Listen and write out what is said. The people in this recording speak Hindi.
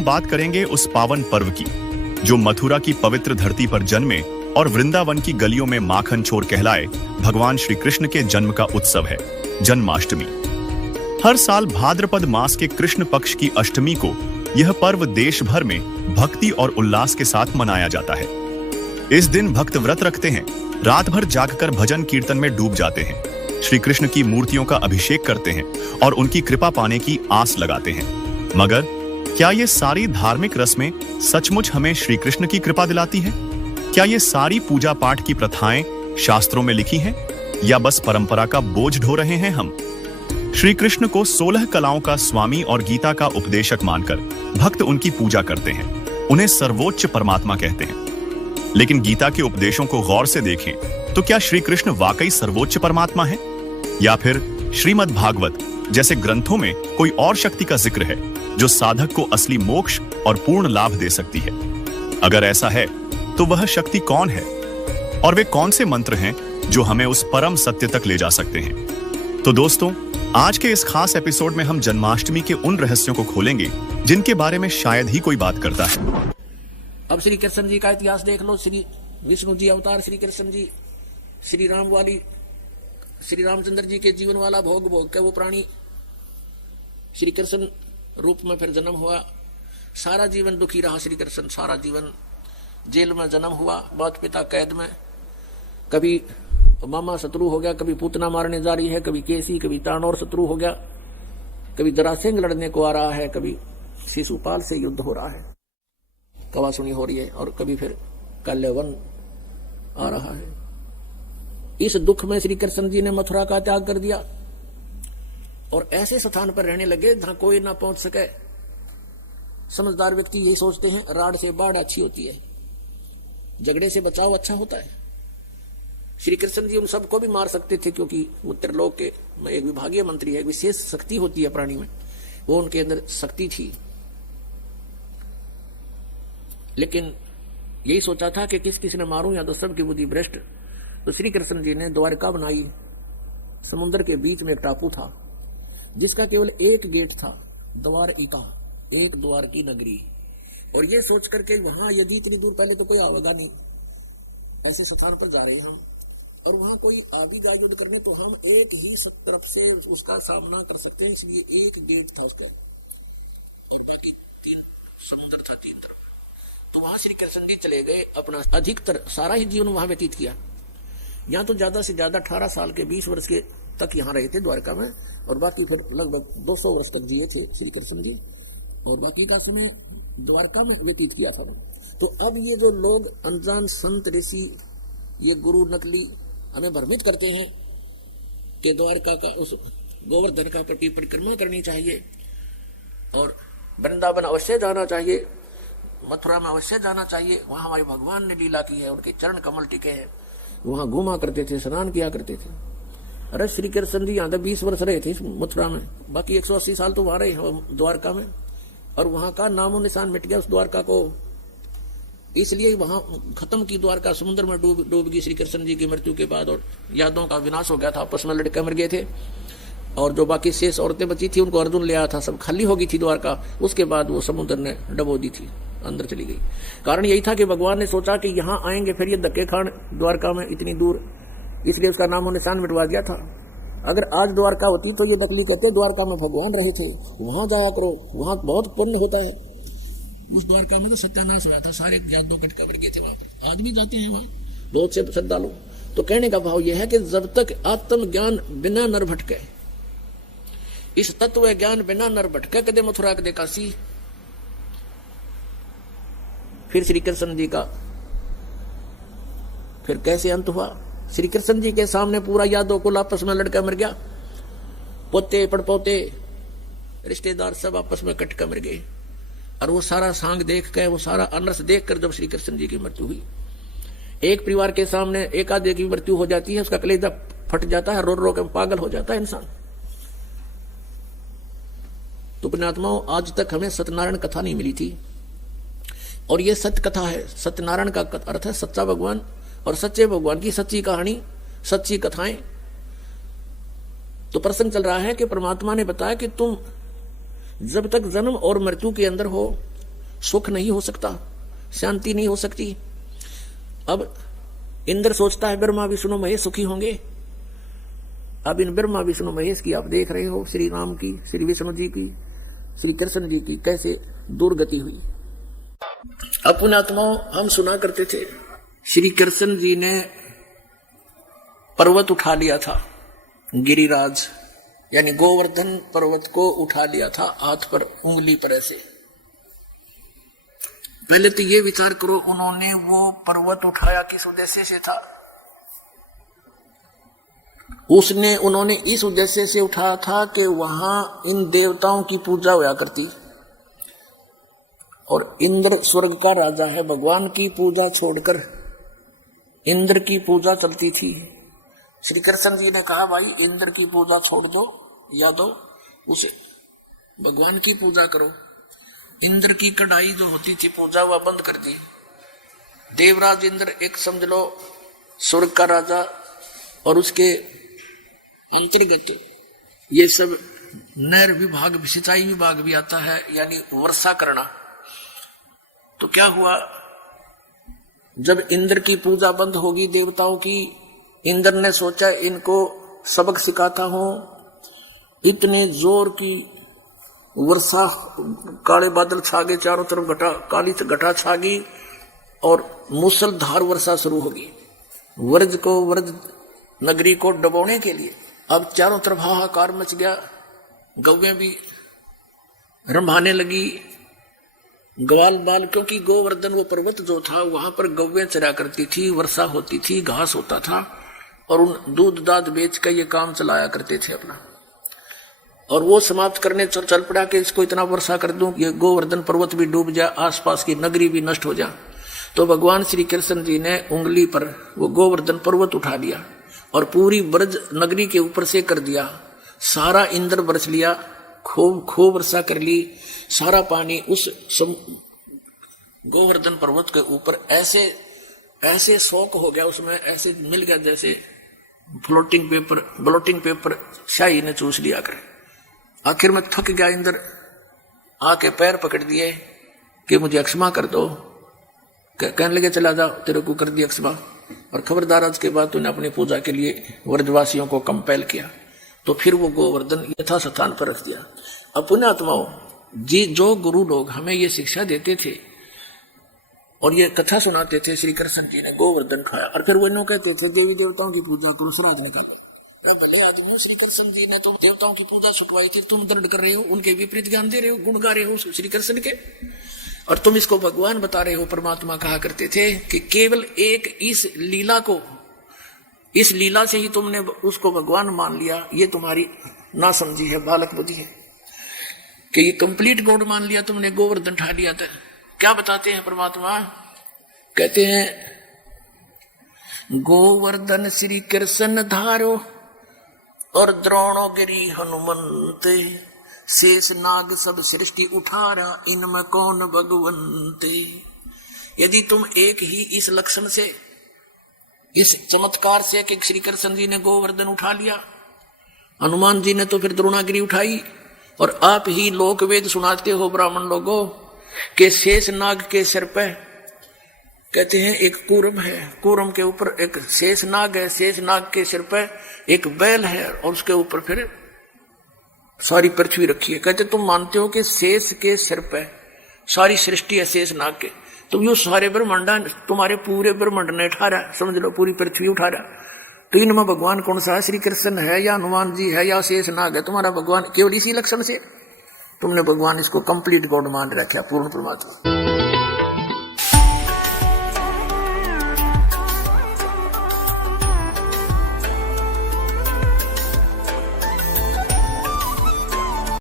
हम बात करेंगे उस पावन पर्व की जो मथुरा की पवित्र धरती पर जन्मे और वृंदावन की गलियों में माखन चोर कहलाए भगवान श्री कृष्ण के जन्म का उत्सव है जन्माष्टमी। हर साल भाद्रपद मास के कृष्ण पक्ष की अष्टमी को यह पर्व देश भर में भक्ति और उल्लास के साथ मनाया जाता है। इस दिन भक्त व्रत रखते हैं, रात भर जागकर भजन कीर्तन में डूब जाते हैं, श्री कृष्ण की मूर्तियों का अभिषेक करते हैं और उनकी कृपा पाने की आस लगाते हैं। मगर क्या ये सारी धार्मिक रस्में सचमुच हमें श्री कृष्ण की कृपा दिलाती हैं? क्या ये सारी पूजा पाठ की प्रथाएं शास्त्रों में लिखी हैं या बस परंपरा का बोझ ढो रहे हैं हम? श्री कृष्ण को 16 कलाओं का स्वामी और गीता का उपदेशक मानकर भक्त उनकी पूजा करते हैं, उन्हें सर्वोच्च परमात्मा कहते हैं। लेकिन गीता के उपदेशों को गौर से देखें तो क्या श्री कृष्ण वाकई सर्वोच्च परमात्मा है या फिर श्रीमद् भागवत जैसे ग्रंथों में कोई और शक्ति का जिक्र है जो साधक को असली मोक्ष और पूर्ण लाभ दे सकती है? अगर ऐसा है तो वह शक्ति कौन है और वे कौन से मंत्र हैं जो हमें उस परम सत्य तक ले जा सकते हैं? तो दोस्तों, आज के इस खास एपिसोड में हम जन्माष्टमी के उन रहस्यों को खोलेंगे जिनके बारे में शायद ही कोई बात करता है। अब श्री कृष्ण जी का इतिहास देख लो। श्री विष्णु जी अवतार श्री कृष्ण जी, श्री राम वाली श्री रामचंद्र जी के जीवन वाला भोग भोग के वो प्राणी श्री कृष्ण रूप में फिर जन्म हुआ। सारा जीवन दुखी रहा श्री कृष्ण, सारा जीवन जेल में जन्म हुआ, माता पिता कैद में, कभी मामा शत्रु हो गया, कभी पूतना मारने जा रही है, कभी केसी, कभी तानौर शत्रु हो गया, कभी जरासेंग लड़ने को आ रहा है, कभी शिशुपाल से युद्ध हो रहा है, कवासुनी हो रही है, और कभी फिर कल्यवन आ रहा है। इस दुख में श्री कृष्ण जी ने मथुरा का त्याग कर दिया और ऐसे स्थान पर रहने लगे जहां कोई ना पहुंच सके। समझदार व्यक्ति यही सोचते हैं राड से बाढ़ अच्छी होती है, झगड़े से बचाव अच्छा होता है। श्री कृष्ण जी उन सबको भी मार सकते थे क्योंकि वो त्रिलोक के एक विभागीय मंत्री है, विशेष शक्ति होती है प्राणी में, वो उनके अंदर शक्ति थी। लेकिन यही सोचा था कि किस ने मारूं या तो सबकी बुद्धि भ्रष्ट। तो श्री कृष्ण जी ने द्वारका बनाई। समुद्र के बीच में एक टापू था जिसका केवल एक गेट था, द्वारिका, एक द्वार की नगरी। और ये सोच करके वहां यदि इतनी दूर पहले तो कोई आवेगा नहीं, ऐसे स्थान पर जा रहे हम और वहां कोई आगे युद्ध करने तो हम एक ही तरफ से उसका सामना कर सकते हैं, इसलिए एक गेट था उसका और बाकी समुद्र था 3 तरफ। तो वहां श्री कृष्ण जी चले गए, अपना अधिकतर सारा ही जीवन वहां व्यतीत किया। यहाँ तो ज्यादा से ज्यादा 18 साल के 20 वर्ष के तक यहाँ रहे थे द्वारका में, और बाकी फिर लगभग 200 वर्ष तक जिए थे श्री कृष्ण जी, और बाकी का समय द्वारका में व्यतीत किया था। तो अब ये जो लोग अनजान संत ऋषि, ये गुरु नकली हमें भ्रमित करते हैं कि द्वारका का उस गोवर्धन का की परिक्रमा करनी चाहिए और वृंदावन अवश्य जाना चाहिए, मथुरा में अवश्य जाना चाहिए, वहां हमारे भगवान ने लीला की है, उनके चरण कमल टिके हैं, वहां घूमा करते थे, स्नान किया करते थे। अरे श्री कृष्ण जी यहाँ तक 20 वर्ष रहे थे मथुरा में, बाकी 180 साल तो वहां रहे द्वारका में, और वहां का नामो निशान मिट गया उस द्वारका को। इसलिए वहां खत्म की द्वारका, समुद्र में डूब गई श्री कृष्ण जी की मृत्यु के बाद, और यादों का विनाश हो गया था, आपस में लड़के मर गए थे, और जो बाकी शेष औरतें बची थी उनको अर्जुन ले आया था, सब खाली हो गई थी द्वारका। उसके बाद वो समुद्र ने डबो दी थी, अंदर चली गई। कारण यही था कि भगवान ने सोचा कि यहाँ आएंगे फिर ये धक्के खान द्वारका में इतनी दूर, इसलिए उसका नामो निशान मिटवा दिया था। अगर आज द्वारका होती तो ये नकली कहते द्वारका में भगवान रहे थे, वहां जाया करो, वहां बहुत पुण्य होता है। उस द्वारका में तो सत्यानाश हुआ था, सारे ज्ञान कट कबर गए थे वहां पर, आज भी जाते हैं वहां बहुत से श्रद्धालु। तो कहने का भाव यह है कि जब तक आत्म ज्ञान बिना नर भटके, इस तत्व ज्ञान बिना नर भटके, कदे मथुरा कदे काशी। फिर श्री कृष्ण जी का फिर कैसे अंत हुआ? श्री कृष्ण जी के सामने पूरा यादव कुल आपस में लड़का मर गया, पोते पड़पोते रिश्तेदार सब आपस में कट कर मर गए। और वो सारा सांग देख कर, वो सारा अनर्स देख कर जब श्री कृष्ण जी की मृत्यु हुई, एक परिवार के सामने एक आधे की मृत्यु हो जाती है, उसका कलेजा फट जाता है, रो रो के पागल हो जाता है इंसान। तो पुण्यात्माओं, आज तक हमें सत्यनारायण कथा नहीं मिली थी, और ये सत्य कथा है। सत्यनारायण का अर्थ है सच्चा भगवान, और सच्चे भगवान की सच्ची कहानी, सच्ची कथाएं। तो प्रसंग चल रहा है कि परमात्मा ने बताया कि तुम जब तक जन्म और मृत्यु के अंदर हो सुख नहीं हो सकता, शांति नहीं हो सकती। अब इंद्र सोचता है ब्रह्मा विष्णु महेश सुखी होंगे। अब इन ब्रह्मा विष्णु महेश की आप देख रहे हो, श्री राम की, श्री विष्णु जी की, श्री कृष्ण जी की कैसे दुर्गति हुई। अपने आत्माओं हम सुना करते थे, श्री कृष्ण जी ने पर्वत उठा लिया था, गिरिराज यानी गोवर्धन पर्वत को उठा लिया था हाथ पर, उंगली पर ऐसे। पहले तो ये विचार करो, उन्होंने वो पर्वत उठाया किस उद्देश्य से था। उन्होंने इस उद्देश्य से उठाया था कि वहां इन देवताओं की पूजा होया करती, और इंद्र स्वर्ग का राजा है, भगवान की पूजा छोड़कर इंद्र की पूजा चलती थी। श्री कृष्ण जी ने कहा भाई इंद्र की पूजा छोड़ दो, या दो उसे भगवान की पूजा करो। इंद्र की कढ़ाई जो होती थी पूजा वह बंद कर दी। देवराज इंद्र एक समझ लो स्वर्ग का राजा, और उसके अंतर्गत ये सब नहर विभाग, सिंचाई विभाग भी आता है, यानी वर्षा करना। तो क्या हुआ, जब इंद्र की पूजा बंद होगी देवताओं की, इंद्र ने सोचा इनको सबक सिखाता हूं। इतने जोर की वर्षा, काले बादल छा गए, चारों तरफ काली घटा छा गई और मूसलधार वर्षा शुरू होगी व्रज नगरी को डुबोने के लिए। अब चारों तरफ हाहाकार मच गया, गौवें भी रंभाने लगी, ग्वाल बाल, क्योंकि गोवर्धन वो पर्वत जो था वहां पर गौवें चरा करती थी, वर्षा होती थी, घास होता था, और उन दूध दाद बेच कर ये काम चलाया करते थे अपना। और वो समाप्त करने चल पड़ा कि इसको इतना वर्षा कर दूं ये गोवर्धन पर्वत भी डूब जाए, आसपास की नगरी भी नष्ट हो जाए। तो भगवान श्री कृष्ण जी ने उंगली पर वो गोवर्धन पर्वत उठा लिया और पूरी ब्रज नगरी के ऊपर से कर दिया। सारा इंद्र बरस लिया, खूब वर्षा कर ली, सारा पानी उस गोवर्धन पर्वत के ऊपर ऐसे शौक हो गया, उसमें ऐसे मिल गया जैसे ब्लोटिंग पेपर शाही ने चूस लिया करे। आखिर में थक गया इंद्र, आके पैर पकड़ दिए कि मुझे अक्षमा कर दो। कहने लगे चला जाओ, तेरे को कर दिया अक्षमा, और खबरदार आज के बाद तूने अपनी पूजा के लिए व्रजवासियों को कंपेल किया। तो फिर वो गोवर्धन यथा स्थान पर रख दिया। अपने आत्माओं जी, जो गुरु लोग हमें ये शिक्षा देते थे और ये कथा सुनाते थे, श्री कृष्ण जी ने गोवर्धन खाया, और फिर वो इन्हों कहते थे देवी देवताओं की पूजा करो, श्राद्ध निकालो। भले आदमी, श्री कृष्ण जी ने तो देवताओं की पूजा छुटवाई थी, तुम दंड कर रहे हो, उनके विपरीत ज्ञान दे रहे हो, गुण गा रहे हो श्री कृष्ण के, और तुम इसको भगवान बता रहे हो। परमात्मा कहा करते थे कि केवल एक इस लीला से ही तुमने उसको भगवान मान लिया, ये तुम्हारी ना समझी है, बालक बुद्धि है, कि ये कंप्लीट गॉड मान लिया तुमने, गोवर्धन ठा लिया था। क्या बताते हैं परमात्मा, कहते हैं गोवर्धन श्री कृष्ण धारो और द्रोणो गिरी हनुमंत, शेष नाग सब सृष्टि उठारा, इनमें कौन भगवंत। यदि तुम एक ही इस लक्षण से, इस चमत्कार से कि श्री कृष्ण जी ने गोवर्धन उठा लिया, हनुमान जी ने तो फिर द्रोणागिरी उठाई, और आप ही लोक वेद सुनाते हो ब्राह्मण लोगों के शेष नाग के सिर पे कहते हैं एक कूरम है, कूरम के ऊपर एक शेष नाग है, शेष नाग के सिर पे एक बैल है, और उसके ऊपर फिर सारी पृथ्वी रखी है। कहते तुम मानते हो कि शेष के सिर पे सारी सृष्टि है शेष नाग के, तुम यो सारे ब्रह्मांड, तुम्हारे पूरे ब्रह्मांड ने उठा रहा, समझ लो पूरी पृथ्वी उठा रहा। तो इनमें भगवान कौन सा है, श्री कृष्ण है या हनुमान जी है या शेष नाग है तुम्हारा भगवान? केवल इसी लक्षण से तुमने भगवान इसको कंप्लीट गॉड मान रखा, पूर्ण परमात्मा।